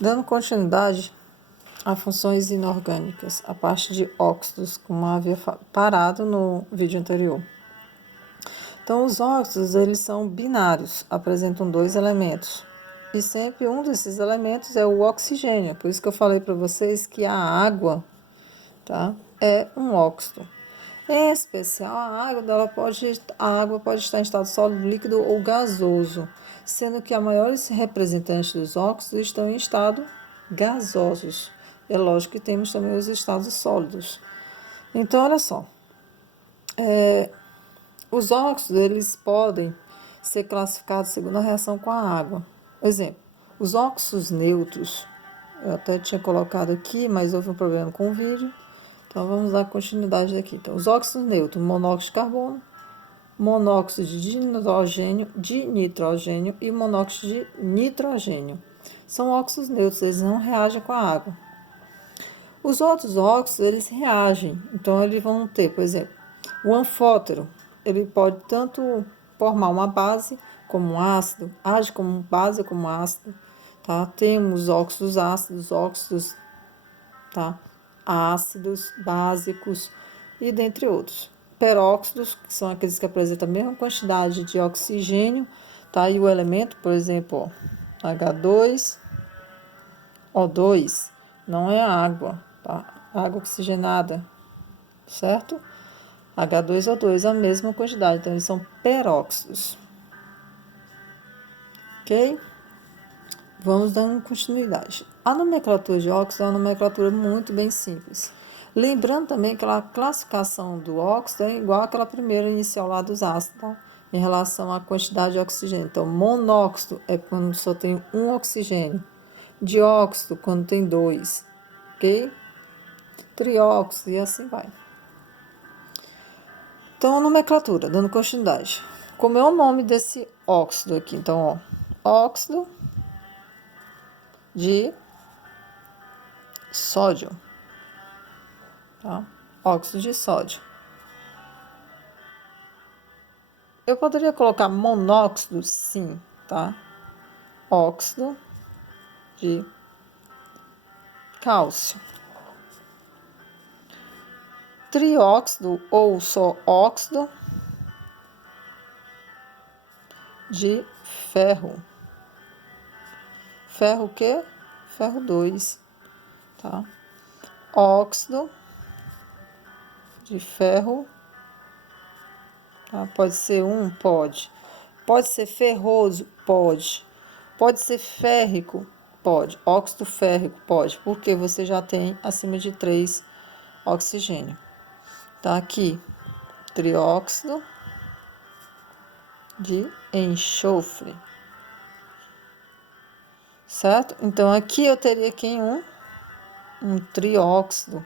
Dando continuidade a funções inorgânicas, a parte de óxidos, como havia parado no vídeo anterior. Então, os óxidos, eles são binários, apresentam dois elementos. E sempre um desses elementos é o oxigênio. Por isso que eu falei para vocês que a água, tá, é um óxido. Em especial, a água pode estar em estado sólido, líquido ou gasoso, sendo que a maiores representantes dos óxidos estão em estado gasosos. É lógico que temos também os estados sólidos. Então, olha só. Os óxidos, eles podem ser classificados segundo a reação com a água. Exemplo, os óxidos neutros, eu até tinha colocado aqui, mas houve um problema com o vídeo. Então, vamos dar continuidade aqui. Então, os óxidos neutros, monóxido de carbono, monóxido de nitrogênio e monóxido de nitrogênio. São óxidos neutros, eles não reagem com a água. Os outros óxidos, eles reagem. Então, eles vão ter, por exemplo, o anfótero, ele pode tanto formar uma base como um ácido, age como base como ácido, tá? Temos óxidos ácidos, óxidos, tá? Ácidos, básicos e dentre outros. Peróxidos, que são aqueles que apresentam a mesma quantidade de oxigênio, tá? E o elemento, por exemplo, ó, H2O2, não é água, tá? Água oxigenada, certo? H2O2, a mesma quantidade, então eles são peróxidos. Ok? Vamos dando continuidade. A nomenclatura de óxido é uma nomenclatura muito bem simples. Lembrando também que a classificação do óxido é igual àquela primeira inicial lá dos ácidos, tá? Em relação à quantidade de oxigênio. Então, monóxido é quando só tem um oxigênio. Dióxido, quando tem dois. Ok? Trióxido e assim vai. Então, a nomenclatura, dando continuidade. Como é o nome desse óxido aqui? Então, ó, óxido de sódio, tá? Óxido de sódio. Eu poderia colocar monóxido, sim, tá? Óxido de cálcio. Trióxido ou só óxido de ferro. Ferro o quê? Ferro 2, tá? Óxido de ferro, tá? Pode ser um? Pode. Pode ser ferroso? Pode. Pode ser férrico? Pode. Óxido férrico? Pode, porque você já tem acima de 3 oxigênio. Tá aqui, trióxido de enxofre. Certo? Então, aqui eu teria aqui um trióxido.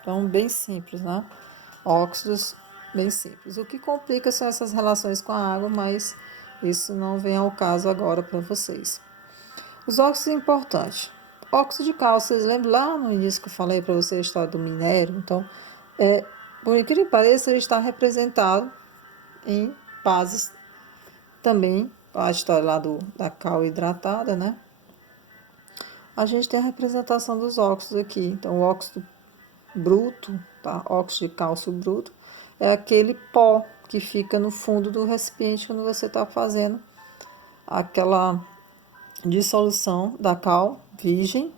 Então, bem simples, né? Óxidos bem simples. O que complica são essas relações com a água, mas isso não vem ao caso agora para vocês. Os óxidos importantes. Óxido de cálcio, vocês lembram lá no início que eu falei para vocês a história do minério? Então, por incrível que pareça, ele está representado em bases também, a história lá da cal hidratada, né? A gente tem a representação dos óxidos aqui. Então, o óxido bruto, tá? Óxido de cálcio bruto, é aquele pó que fica no fundo do recipiente quando você está fazendo aquela dissolução da cal virgem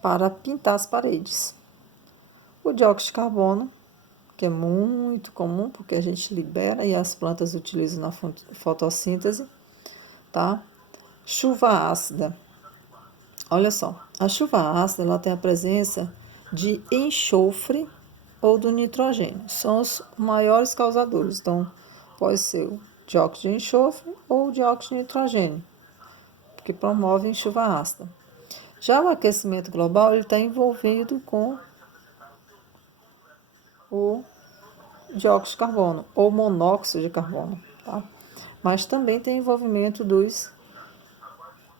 para pintar as paredes. O dióxido de carbono, que é muito comum, porque a gente libera e as plantas utilizam na fotossíntese, tá? Chuva ácida. Olha só, a chuva ácida, ela tem a presença de enxofre ou do nitrogênio. São os maiores causadores. Então, pode ser o dióxido de enxofre ou o dióxido de nitrogênio, que promovem chuva ácida. Já o aquecimento global, ele está envolvido com o dióxido de carbono ou monóxido de carbono, tá? Mas também tem envolvimento dos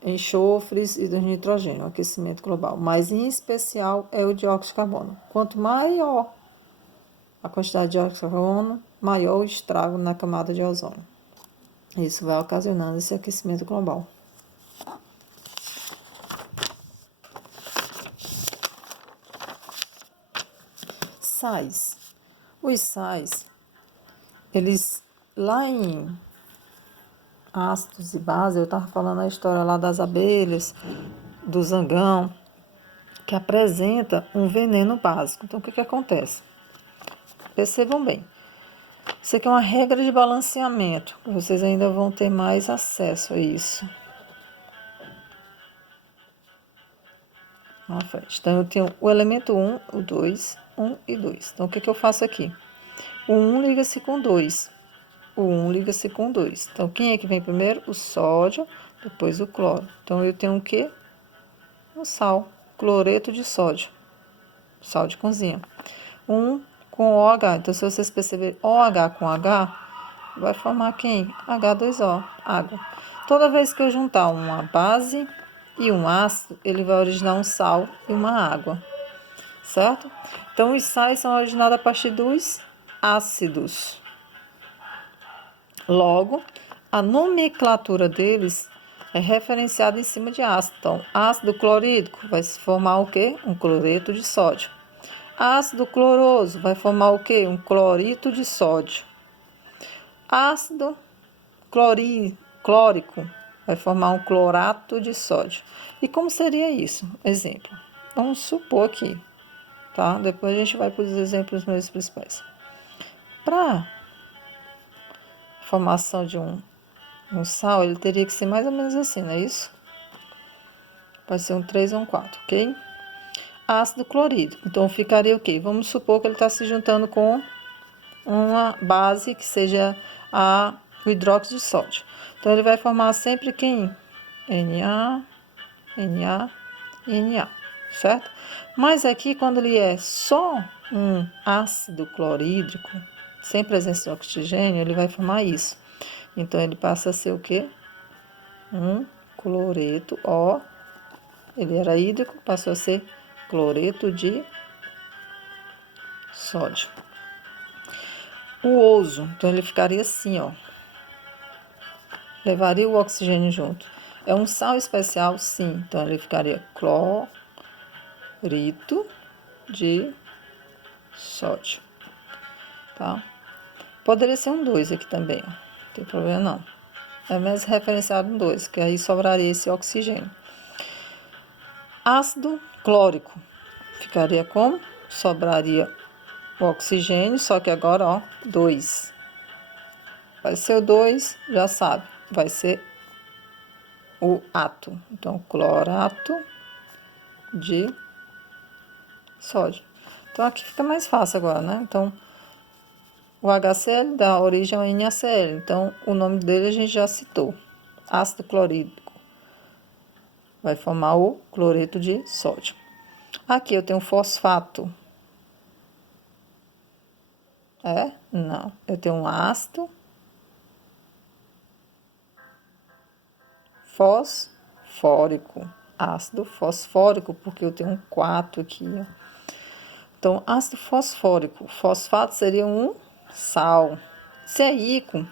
enxofres e do nitrogênio, o aquecimento global. Mas em especial é o dióxido de carbono. Quanto maior a quantidade de dióxido de carbono, maior o estrago na camada de ozônio. Isso vai ocasionando esse aquecimento global. Sais. Os sais, eles, lá em ácidos e bases, eu estava falando a história lá das abelhas, do zangão, que apresenta um veneno básico. Então, o que acontece? Percebam bem. Isso aqui é uma regra de balanceamento. Vocês ainda vão ter mais acesso a isso na frente. Então, eu tenho o elemento 1, o 2, 1 e 2. Então, o que eu faço aqui? O 1 liga-se com 2. O 1 liga-se com 2. Então, quem é que vem primeiro? O sódio, depois o cloro. Então, eu tenho o quê? O sal, cloreto de sódio, sal de cozinha. 1 com OH. Então, se vocês perceberem OH com H, vai formar quem? H2O, água. Toda vez que eu juntar uma base e um ácido, ele vai originar um sal e uma água, certo? Então, os sais são originados a partir dos ácidos. Logo, a nomenclatura deles é referenciada em cima de ácido. Então, ácido clorídrico vai se formar o quê? Um cloreto de sódio. Ácido cloroso vai formar o quê? Um clorito de sódio. Ácido clórico vai formar um clorato de sódio. E como seria isso? Exemplo. Vamos supor aqui, tá? Depois a gente vai para os exemplos mais principais. Para formação de um sal, ele teria que ser mais ou menos assim, não é isso? Pode ser um 3 ou um 4, ok? Ácido clorídrico. Então, ficaria o quê? Vamos supor que ele está se juntando com uma base que seja o hidróxido de sódio. Então, ele vai formar sempre quem? Na, Na e Na, certo? Mas aqui, quando ele é só um ácido clorídrico, sem presença de oxigênio, ele vai formar isso. Então, ele passa a ser o quê? Um cloreto, ele era hídrico, passou a ser cloreto de sódio. O ouso, então ele ficaria assim, levaria o oxigênio junto. É um sal especial, sim, então ele ficaria clorito de sódio, tá? Poderia ser um 2 aqui também, não tem problema não. É mais referenciado um 2, que aí sobraria esse oxigênio. Ácido clórico, ficaria como? Sobraria o oxigênio, só que agora, 2. Vai ser o 2, já sabe, vai ser o ato. Então, clorato de sódio. Então, aqui fica mais fácil agora, né? Então, o HCl dá origem ao NaCl. Então, o nome dele a gente já citou. Ácido clorídrico. Vai formar o cloreto de sódio. Aqui eu tenho fosfato. Não. Eu tenho um ácido fosfórico. Ácido fosfórico, porque eu tenho um 4 aqui, Então, ácido fosfórico. Fosfato seria um sal. Se é ícaro,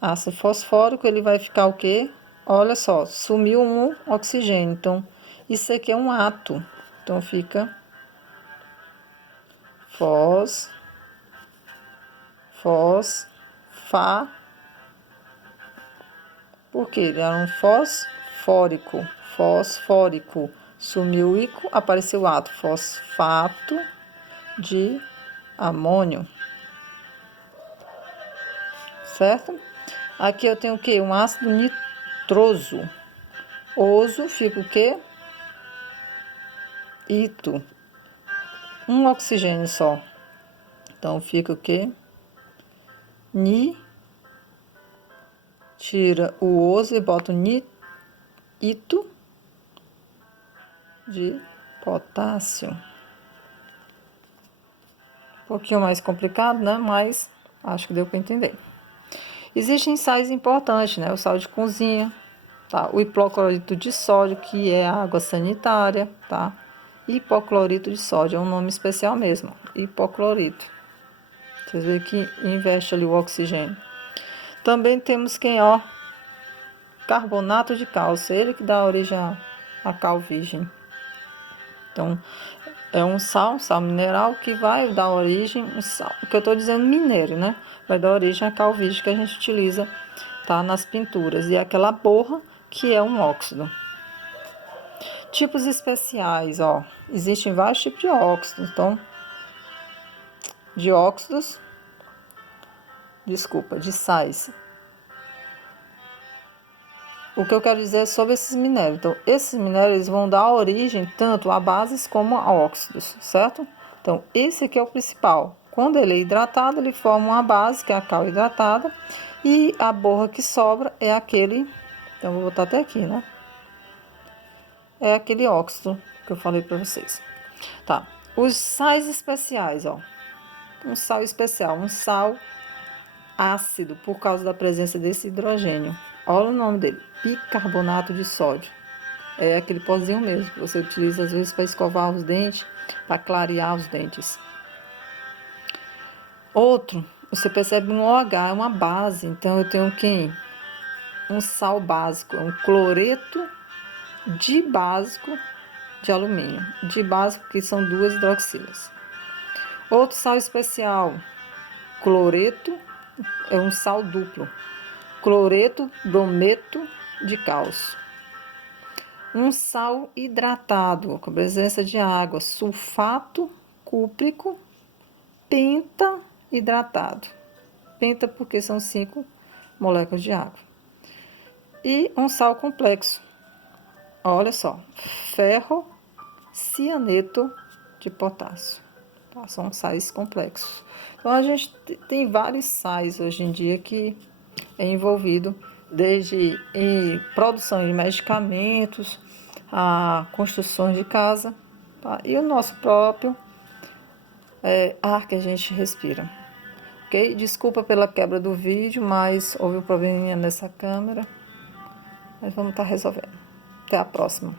ácido fosfórico, ele vai ficar o quê? Olha só, sumiu um oxigênio. Então, isso aqui é um ato. Então, fica fosfa. Porque ele era um fosfórico. Sumiu o ícaro, apareceu o ato. Fosfato de amônio. Certo? Aqui eu tenho o quê? Um ácido nitroso. Oso fica o quê? Ito. Um oxigênio só. Então, fica o quê? Tira o oso e bota o ito de potássio. Um pouquinho mais complicado, né? Mas acho que deu para entender. Existem sais importantes, né? O sal de cozinha, tá? O hipoclorito de sódio, que é água sanitária, tá? Hipoclorito de sódio é um nome especial mesmo, hipoclorito. Vocês veem que investe ali o oxigênio. Também temos quem, ó, carbonato de cálcio, ele que dá origem à cal virgem. Então, é um sal mineral que vai dar origem, o que eu estou dizendo mineiro, né? Vai dar origem à cal virgem que a gente utiliza, tá, nas pinturas. E aquela borra que é um óxido. Tipos especiais, ó. Existem vários tipos de óxidos, então, de sais. O que eu quero dizer é sobre esses minérios. Então, esses minérios vão dar origem tanto a bases como a óxidos, certo? Então, esse aqui é o principal. Quando ele é hidratado, ele forma uma base, que é a cal hidratada, e a borra que sobra é aquele, então vou botar até aqui, né? É aquele óxido que eu falei para vocês. Tá, os sais especiais, ó. Um sal especial, um sal ácido, por causa da presença desse hidrogênio. Olha o nome dele, bicarbonato de sódio. É aquele pozinho mesmo que você utiliza às vezes para escovar os dentes, para clarear os dentes. Outro, você percebe um OH, é uma base. Então eu tenho quem? Um sal básico, um cloreto dibásico de alumínio. Dibásico, que são 2 hidroxilas. Outro sal especial, cloreto, é um sal duplo. Cloreto brometo de cálcio. Um sal hidratado, com presença de água, sulfato cúprico, penta hidratado. Penta porque são 5 moléculas de água. E um sal complexo. Olha só, ferro cianeto de potássio. Tá? São sais complexos. Então, a gente tem vários sais hoje em dia que é envolvido desde em produção de medicamentos, a construções de casa, tá? E o nosso próprio ar que a gente respira. Ok? Desculpa pela quebra do vídeo, mas houve um probleminha nessa câmera. Mas vamos estar resolvendo. Até a próxima.